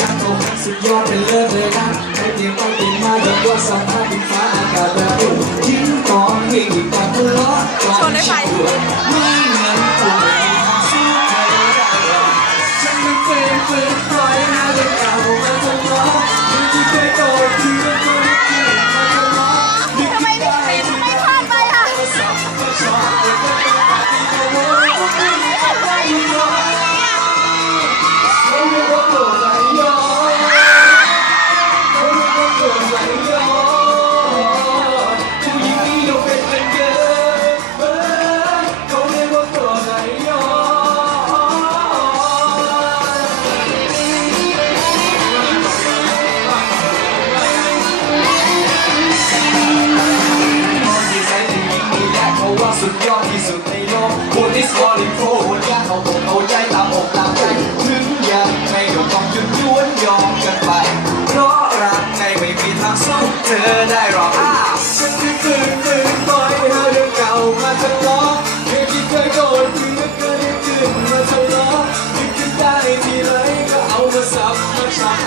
ยังคงสุดยอดเป็นเลิศเลยนะให้เพียงต้องติดมาดังว่าสภาพดินฟ้าอากาศ is calling for ย่าเขาอกเอาใจตามอกตามใจถึงยังไงก็ต้องยุดย้วนยอมกันไป เพราะรักไงไม่มีทางสู้เธอได้หรอกอ้าฉันคือตื่นตื่นปล่อยเธเรื่องเก่ามาทะเลาะเรื่องที่เคยโกนเพื่อเคยด้ตื่นมาทะเลาะคิดได้ทีไรก็เอามาสับมาชัก